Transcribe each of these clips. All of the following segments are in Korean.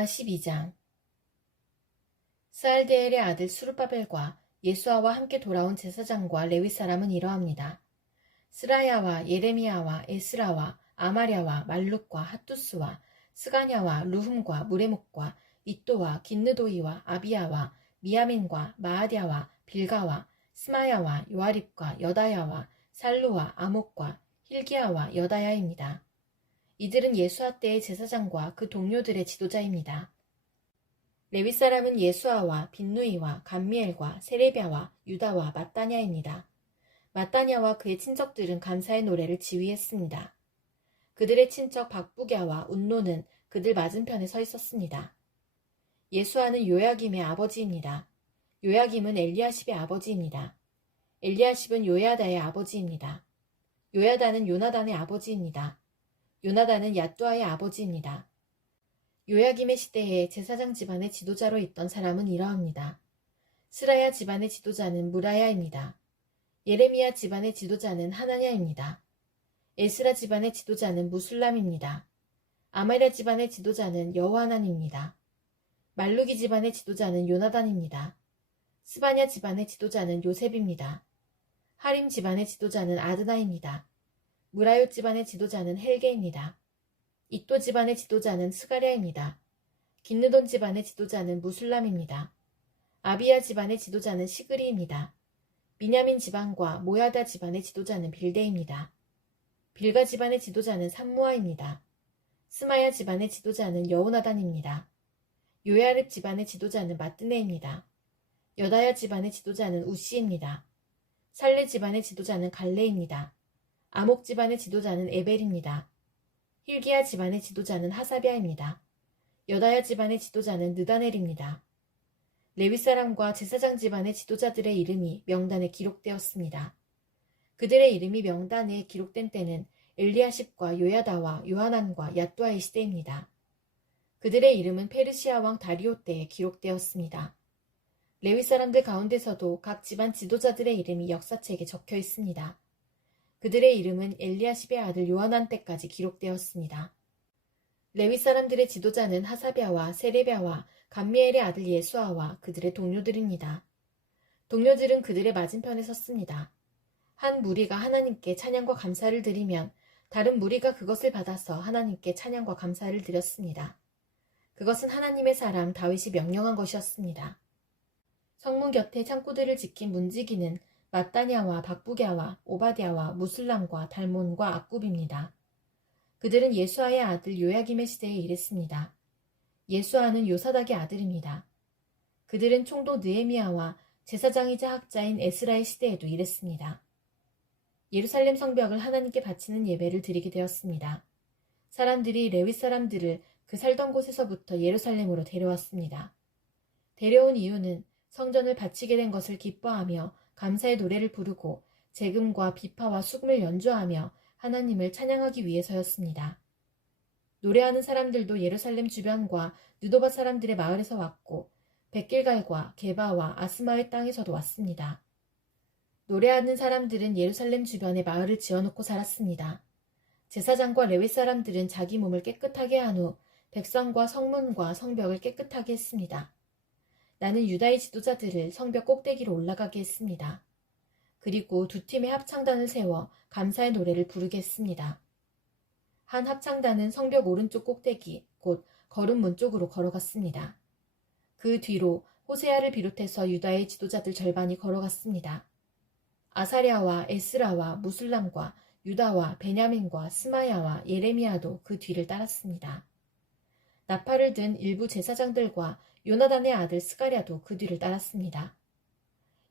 스가랴 12장. 스알디엘의 아들 수룹바벨과 예수아와 함께 돌아온 제사장과 레위 사람은 이러합니다. 스라야와 예레미야와 에스라와 아마랴와 말룩과 핫두스와 스가냐와 루흠과 무레목과 이또와 긴느도이와 아비야와 미야민과 마아디아와 빌가와 스마야와 요아립과 여다야와 살루와 아목과 힐기야와 여다야입니다. 이들은 예수아 때의 제사장과 그 동료들의 지도자입니다. 레위 사람은 예수아와 빈누이와 감미엘과 세레비아와 유다와 마따냐입니다. 마따냐와 그의 친척들은 감사의 노래를 지휘했습니다. 그들의 친척 박부갸와 운노는 그들 맞은편에 서 있었습니다. 예수아는 요야김의 아버지입니다. 요야김은 엘리야십의 아버지입니다. 엘리야십은 요야다의 아버지입니다. 요야다는 요나단의 아버지입니다. 요나단은 얏두아의 아버지입니다. 요야김의 시대에 제사장 집안의 지도자로 있던 사람은 이러합니다. 스라야 집안의 지도자는 무라야입니다. 예레미야 집안의 지도자는 하나냐입니다. 에스라 집안의 지도자는 무술람입니다. 아마랴 집안의 지도자는 여호하난입니다. 말루기 집안의 지도자는 요나단입니다. 스바냐 집안의 지도자는 요셉입니다. 하림 집안의 지도자는 아드나입니다. 무라요 집안의 지도자는 헬게입니다. 이또 집안의 지도자는 스가랴입니다. 긴느돈 집안의 지도자는 무술람입니다. 아비야 집안의 지도자는 시그리입니다. 미냐민 집안과 모야다 집안의 지도자는 빌데입니다. 빌가 집안의 지도자는 삼무아입니다. 스마야 집안의 지도자는 여호나단입니다. 요야립 집안의 지도자는 마뜨네입니다. 여다야 집안의 지도자는 우시입니다. 살레 집안의 지도자는 갈레입니다. 아목 집안의 지도자는 에벨입니다. 힐기야 집안의 지도자는 하사비아입니다. 여다야 집안의 지도자는 느다넬입니다. 레위 사람과 제사장 집안의 지도자들의 이름이 명단에 기록되었습니다. 그들의 이름이 명단에 기록된 때는 엘리야십과 요야다와 요하난과 얏두아의 시대입니다. 그들의 이름은 페르시아 왕 다리오 때에 기록되었습니다. 레위 사람들 가운데서도 각 집안 지도자들의 이름이 역사책에 적혀 있습니다. 그들의 이름은 엘리야십의 아들 요하난 때까지 기록되었습니다. 레위 사람들의 지도자는 하사비아와 세레비아와 감미엘의 아들 예수아와 그들의 동료들입니다. 동료들은 그들의 맞은편에 섰습니다. 한 무리가 하나님께 찬양과 감사를 드리면 다른 무리가 그것을 받아서 하나님께 찬양과 감사를 드렸습니다. 그것은 하나님의 사람 다윗이 명령한 것이었습니다. 성문 곁에 창고들을 지킨 문지기는 마따냐와 박부갸와 오바댜와 무술람과 달몬과 악굽입니다. 그들은 예수아의 아들 요야김의 시대에 일했습니다. 예수아는 요사닥의 아들입니다. 그들은 총독 느헤미야와 제사장이자 학자인 에스라의 시대에도 일했습니다. 예루살렘 성벽을 하나님께 바치는 예배를 드리게 되었습니다. 사람들이 레위 사람들을 그 살던 곳에서부터 예루살렘으로 데려왔습니다. 데려온 이유는 성전을 바치게 된 것을 기뻐하며 감사의 노래를 부르고 제금과 비파와 수금을 연주하며 하나님을 찬양하기 위해서였습니다. 노래하는 사람들도 예루살렘 주변과 느도바 사람들의 마을에서 왔고 백길갈과 게바와 아스마의 땅에서도 왔습니다. 노래하는 사람들은 예루살렘 주변에 마을을 지어놓고 살았습니다. 제사장과 레위 사람들은 자기 몸을 깨끗하게 한 후 백성과 성문과 성벽을 깨끗하게 했습니다. 나는 유다의 지도자들을 성벽 꼭대기로 올라가게 했습니다. 그리고 두 팀의 합창단을 세워 감사의 노래를 부르게 했습니다. 한 합창단은 성벽 오른쪽 꼭대기, 곧 거름문 쪽으로 걸어갔습니다. 그 뒤로 호세아를 비롯해서 유다의 지도자들 절반이 걸어갔습니다. 아사랴와 에스라와 무술람과 유다와 베냐민과 스마야와 예레미야도 그 뒤를 따랐습니다. 나팔을 든 일부 제사장들과 요나단의 아들 스가랴도 그 뒤를 따랐습니다.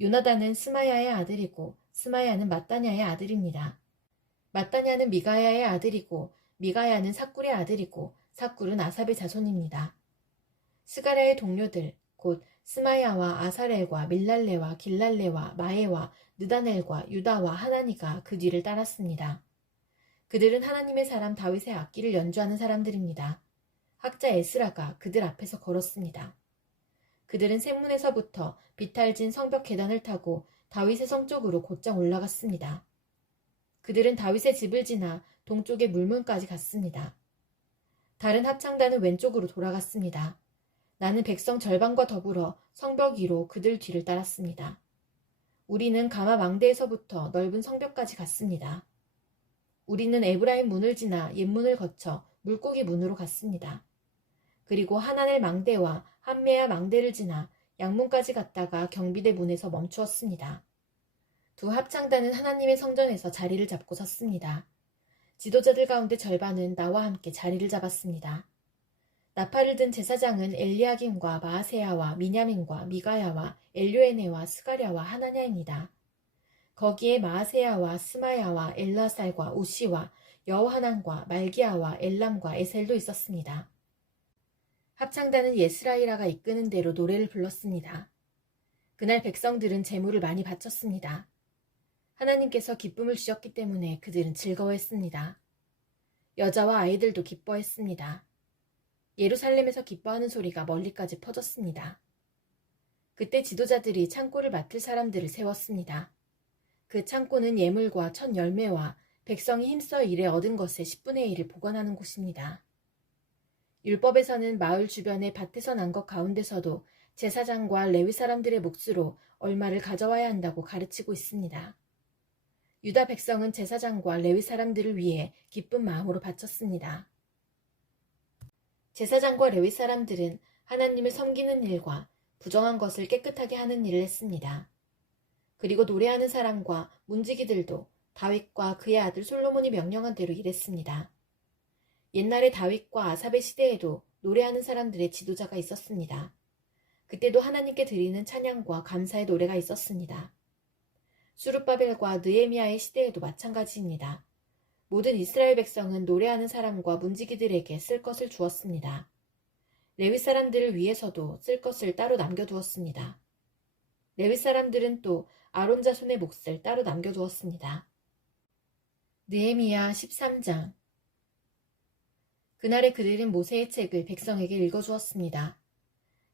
요나단은 스마야의 아들이고 스마야는 마따냐의 아들입니다. 마따냐는 미가야의 아들이고 미가야는 삭굴의 아들이고 삭굴은 아삽의 자손입니다. 스가랴의 동료들 곧 스마야와 아사렐과 밀랄레와 길랄레와 마에와 느다넬과 유다와 하나니가 그 뒤를 따랐습니다. 그들은 하나님의 사람 다윗의 악기를 연주하는 사람들입니다. 학자 에스라가 그들 앞에서 걸었습니다. 그들은 샘문에서부터 비탈진 성벽 계단을 타고 다윗의 성 쪽으로 곧장 올라갔습니다. 그들은 다윗의 집을 지나 동쪽의 물문까지 갔습니다. 다른 합창단은 왼쪽으로 돌아갔습니다. 나는 백성 절반과 더불어 성벽 위로 그들 뒤를 따랐습니다. 우리는 가마 망대에서부터 넓은 성벽까지 갔습니다. 우리는 에브라임 문을 지나 옛문을 거쳐 물고기 문으로 갔습니다. 그리고 하나넬 망대와 한메아 망대를 지나 양문까지 갔다가 경비대 문에서 멈추었습니다. 두 합창단은 하나님의 성전에서 자리를 잡고 섰습니다. 지도자들 가운데 절반은 나와 함께 자리를 잡았습니다. 나팔을 든 제사장은 엘리야김과 마아세야와 미냐민과 미가야와 엘료에네와 스가랴와 하나냐입니다. 거기에 마아세야와 스마야와 엘라살과 우시와 여호하난과 말기야와 엘람과 에셀도 있었습니다. 합창단은 예스라이라가 이끄는 대로 노래를 불렀습니다. 그날 백성들은 제물을 많이 바쳤습니다. 하나님께서 기쁨을 주셨기 때문에 그들은 즐거워했습니다. 여자와 아이들도 기뻐했습니다. 예루살렘에서 기뻐하는 소리가 멀리까지 퍼졌습니다. 그때 지도자들이 창고를 맡을 사람들을 세웠습니다. 그 창고는 예물과 첫 열매와 백성이 힘써 일에 얻은 것의 10분의 1을 보관하는 곳입니다. 율법에서는 마을 주변의 밭에서 난 것 가운데서도 제사장과 레위 사람들의 몫으로 얼마를 가져와야 한다고 가르치고 있습니다. 유다 백성은 제사장과 레위 사람들을 위해 기쁜 마음으로 바쳤습니다. 제사장과 레위 사람들은 하나님을 섬기는 일과 부정한 것을 깨끗하게 하는 일을 했습니다. 그리고 노래하는 사람과 문지기들도 다윗과 그의 아들 솔로몬이 명령한 대로 일했습니다. 옛날에 다윗과 아삽의 시대에도 노래하는 사람들의 지도자가 있었습니다. 그때도 하나님께 드리는 찬양과 감사의 노래가 있었습니다. 수룹바벨과 느헤미야의 시대에도 마찬가지입니다. 모든 이스라엘 백성은 노래하는 사람과 문지기들에게 쓸 것을 주었습니다. 레위 사람들을 위해서도 쓸 것을 따로 남겨두었습니다. 레위 사람들은 또 아론 자손의 몫을 따로 남겨두었습니다. 느헤미야 13장. 그날에 그들은 모세의 책을 백성에게 읽어주었습니다.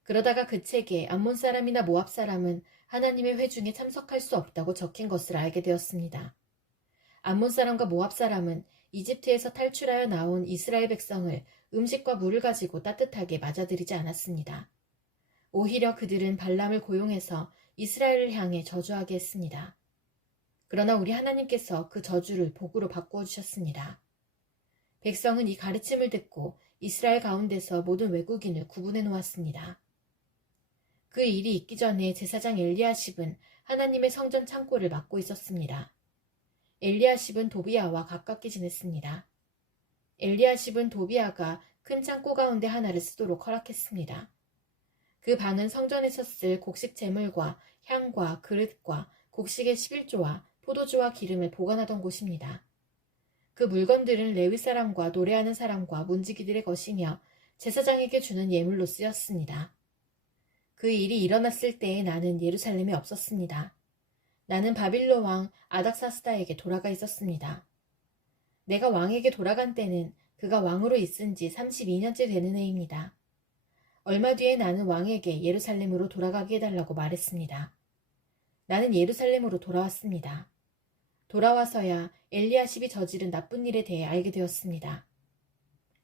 그러다가 그 책에 암몬 사람이나 모압 사람은 하나님의 회중에 참석할 수 없다고 적힌 것을 알게 되었습니다. 암몬 사람과 모압 사람은 이집트에서 탈출하여 나온 이스라엘 백성을 음식과 물을 가지고 따뜻하게 맞아들이지 않았습니다. 오히려 그들은 발람을 고용해서 이스라엘을 향해 저주하게 했습니다. 그러나 우리 하나님께서 그 저주를 복으로 바꾸어 주셨습니다. 백성은 이 가르침을 듣고 이스라엘 가운데서 모든 외국인을 구분해 놓았습니다. 그 일이 있기 전에 제사장 엘리야십은 하나님의 성전 창고를 맡고 있었습니다. 엘리야십은 도비야와 가깝게 지냈습니다. 엘리야십은 도비야가 큰 창고 가운데 하나를 쓰도록 허락했습니다. 그 방은 성전에서 쓸 곡식 제물과 향과 그릇과 곡식의 11조와 포도주와 기름을 보관하던 곳입니다. 그 물건들은 레위 사람과 노래하는 사람과 문지기들의 것이며 제사장에게 주는 예물로 쓰였습니다. 그 일이 일어났을 때에 나는 예루살렘에 없었습니다. 나는 바빌론 왕 아닥사스다에게 돌아가 있었습니다. 내가 왕에게 돌아간 때는 그가 왕으로 있은 지 32년째 되는 해입니다. 얼마 뒤에 나는 왕에게 예루살렘으로 돌아가게 해달라고 말했습니다. 나는 예루살렘으로 돌아왔습니다. 돌아와서야 엘리야십이 저지른 나쁜 일에 대해 알게 되었습니다.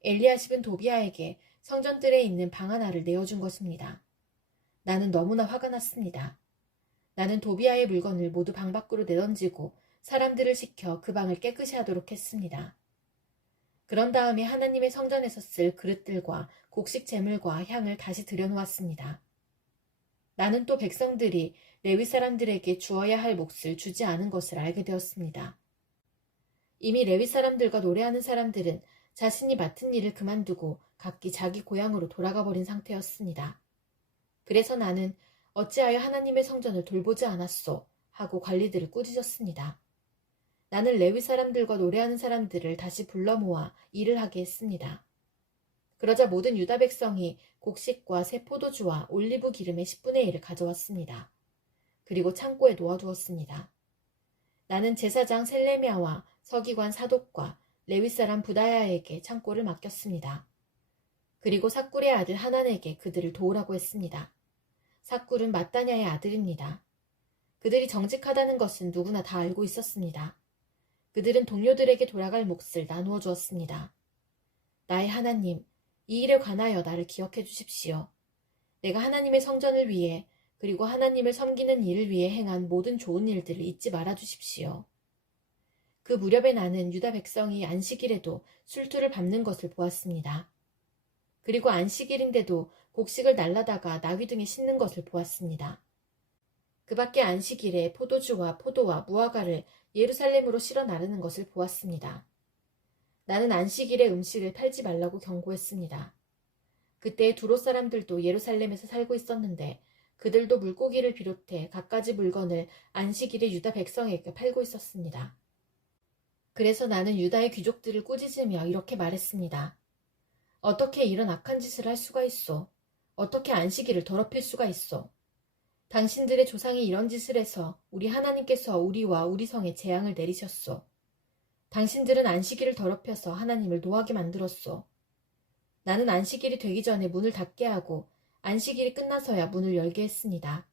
엘리야십은 도비야에게 성전들에 있는 방 하나를 내어준 것입니다. 나는 너무나 화가 났습니다. 나는 도비야의 물건을 모두 방 밖으로 내던지고 사람들을 시켜 그 방을 깨끗이 하도록 했습니다. 그런 다음에 하나님의 성전에서 쓸 그릇들과 곡식 제물과 향을 다시 들여놓았습니다. 나는 또 백성들이 레위 사람들에게 주어야 할 몫을 주지 않은 것을 알게 되었습니다. 이미 레위 사람들과 노래하는 사람들은 자신이 맡은 일을 그만두고 각기 자기 고향으로 돌아가 버린 상태였습니다. 그래서 나는 어찌하여 하나님의 성전을 돌보지 않았소 하고 관리들을 꾸짖었습니다. 나는 레위 사람들과 노래하는 사람들을 다시 불러 모아 일을 하게 했습니다. 그러자 모든 유다 백성이 곡식과 새 포도주와 올리브 기름의 10분의 1을 가져왔습니다. 그리고 창고에 놓아두었습니다. 나는 제사장 셀레미야와 서기관 사독과 레위 사람 부다야에게 창고를 맡겼습니다. 그리고 삭굴의 아들 하난에게 그들을 도우라고 했습니다. 삭굴은 마따냐의 아들입니다. 그들이 정직하다는 것은 누구나 다 알고 있었습니다. 그들은 동료들에게 돌아갈 몫을 나누어 주었습니다. 나의 하나님, 이 일에 관하여 나를 기억해 주십시오. 내가 하나님의 성전을 위해 그리고 하나님을 섬기는 일을 위해 행한 모든 좋은 일들을 잊지 말아 주십시오. 그 무렵에 나는 유다 백성이 안식일에도 술투를 밟는 것을 보았습니다. 그리고 안식일인데도 곡식을 날라다가 나귀 등에 싣는 것을 보았습니다. 그 밖에 안식일에 포도주와 포도와 무화과를 예루살렘으로 실어 나르는 것을 보았습니다. 나는 안식일에 음식을 팔지 말라고 경고했습니다. 그때 두로 사람들도 예루살렘에서 살고 있었는데 그들도 물고기를 비롯해 갖가지 물건을 안식일에 유다 백성에게 팔고 있었습니다. 그래서 나는 유다의 귀족들을 꾸짖으며 이렇게 말했습니다. 어떻게 이런 악한 짓을 할 수가 있소? 어떻게 안식일을 더럽힐 수가 있소? 당신들의 조상이 이런 짓을 해서 우리 하나님께서 우리와 우리 성에 재앙을 내리셨소. 당신들은 안식일을 더럽혀서 하나님을 노하게 만들었소. 나는 안식일이 되기 전에 문을 닫게 하고 안식일이 끝나서야 문을 열게 했습니다.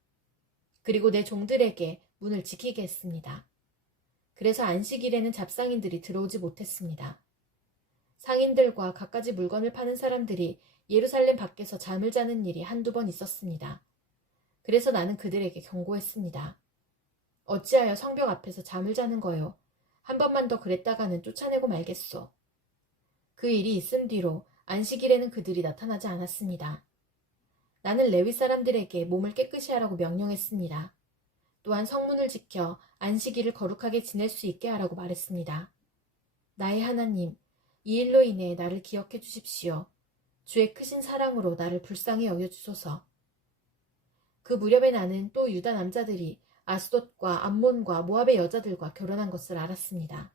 그리고 내 종들에게 문을 지키게 했습니다. 그래서 안식일에는 잡상인들이 들어오지 못했습니다. 상인들과 갖가지 물건을 파는 사람들이 예루살렘 밖에서 잠을 자는 일이 한두 번 있었습니다. 그래서 나는 그들에게 경고했습니다. 어찌하여 성벽 앞에서 잠을 자는 거요? 한 번만 더 그랬다가는 쫓아내고 말겠소. 그 일이 있은 뒤로 안식일에는 그들이 나타나지 않았습니다. 나는 레위 사람들에게 몸을 깨끗이 하라고 명령했습니다. 또한 성문을 지켜 안식일을 거룩하게 지낼 수 있게 하라고 말했습니다. 나의 하나님, 이 일로 인해 나를 기억해 주십시오. 주의 크신 사랑으로 나를 불쌍히 여겨주소서. 그 무렵에 나는 또 유다 남자들이 아스돗과 암몬과 모압의 여자들과 결혼한 것을 알았습니다.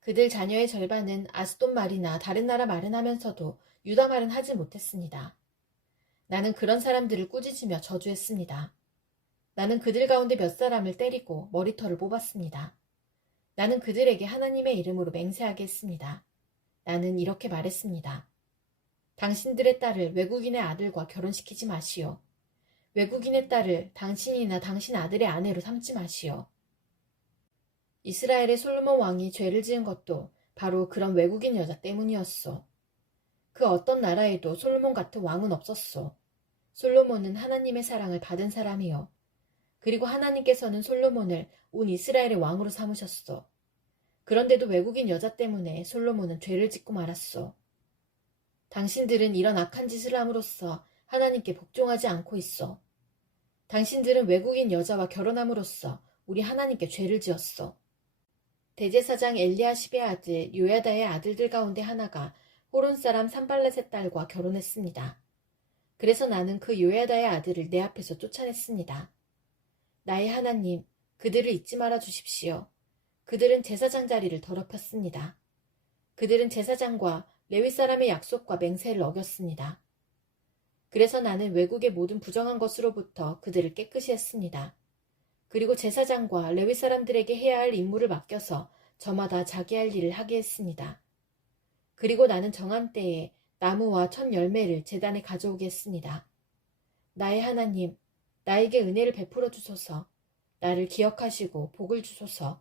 그들 자녀의 절반은 아스돗 말이나 다른 나라 말은 하면서도 유다 말은 하지 못했습니다. 나는 그런 사람들을 꾸짖으며 저주했습니다. 나는 그들 가운데 몇 사람을 때리고 머리털을 뽑았습니다. 나는 그들에게 하나님의 이름으로 맹세하게 했습니다. 나는 이렇게 말했습니다. 당신들의 딸을 외국인의 아들과 결혼시키지 마시오. 외국인의 딸을 당신이나 당신 아들의 아내로 삼지 마시오. 이스라엘의 솔로몬 왕이 죄를 지은 것도 바로 그런 외국인 여자 때문이었소. 그 어떤 나라에도 솔로몬 같은 왕은 없었소. 솔로몬은 하나님의 사랑을 받은 사람이요. 그리고 하나님께서는 솔로몬을 온 이스라엘의 왕으로 삼으셨소. 그런데도 외국인 여자 때문에 솔로몬은 죄를 짓고 말았소. 당신들은 이런 악한 짓을 함으로써 하나님께 복종하지 않고 있어. 당신들은 외국인 여자와 결혼함으로써 우리 하나님께 죄를 지었어. 대제사장 엘리야십의 아들 요야다의 아들들 가운데 하나가 호론 사람 산발렛의 딸과 결혼했습니다. 그래서 나는 그 요야다의 아들을 내 앞에서 쫓아냈습니다. 나의 하나님, 그들을 잊지 말아 주십시오. 그들은 제사장 자리를 더럽혔습니다. 그들은 제사장과 레위 사람의 약속과 맹세를 어겼습니다. 그래서 나는 외국의 모든 부정한 것으로부터 그들을 깨끗이 했습니다. 그리고 제사장과 레위 사람들에게 해야 할 임무를 맡겨서 저마다 자기 할 일을 하게 했습니다. 그리고 나는 정한 때에 나무와 첫 열매를 제단에 가져오게 했습니다. 나의 하나님, 나에게 은혜를 베풀어 주소서. 나를 기억하시고 복을 주소서.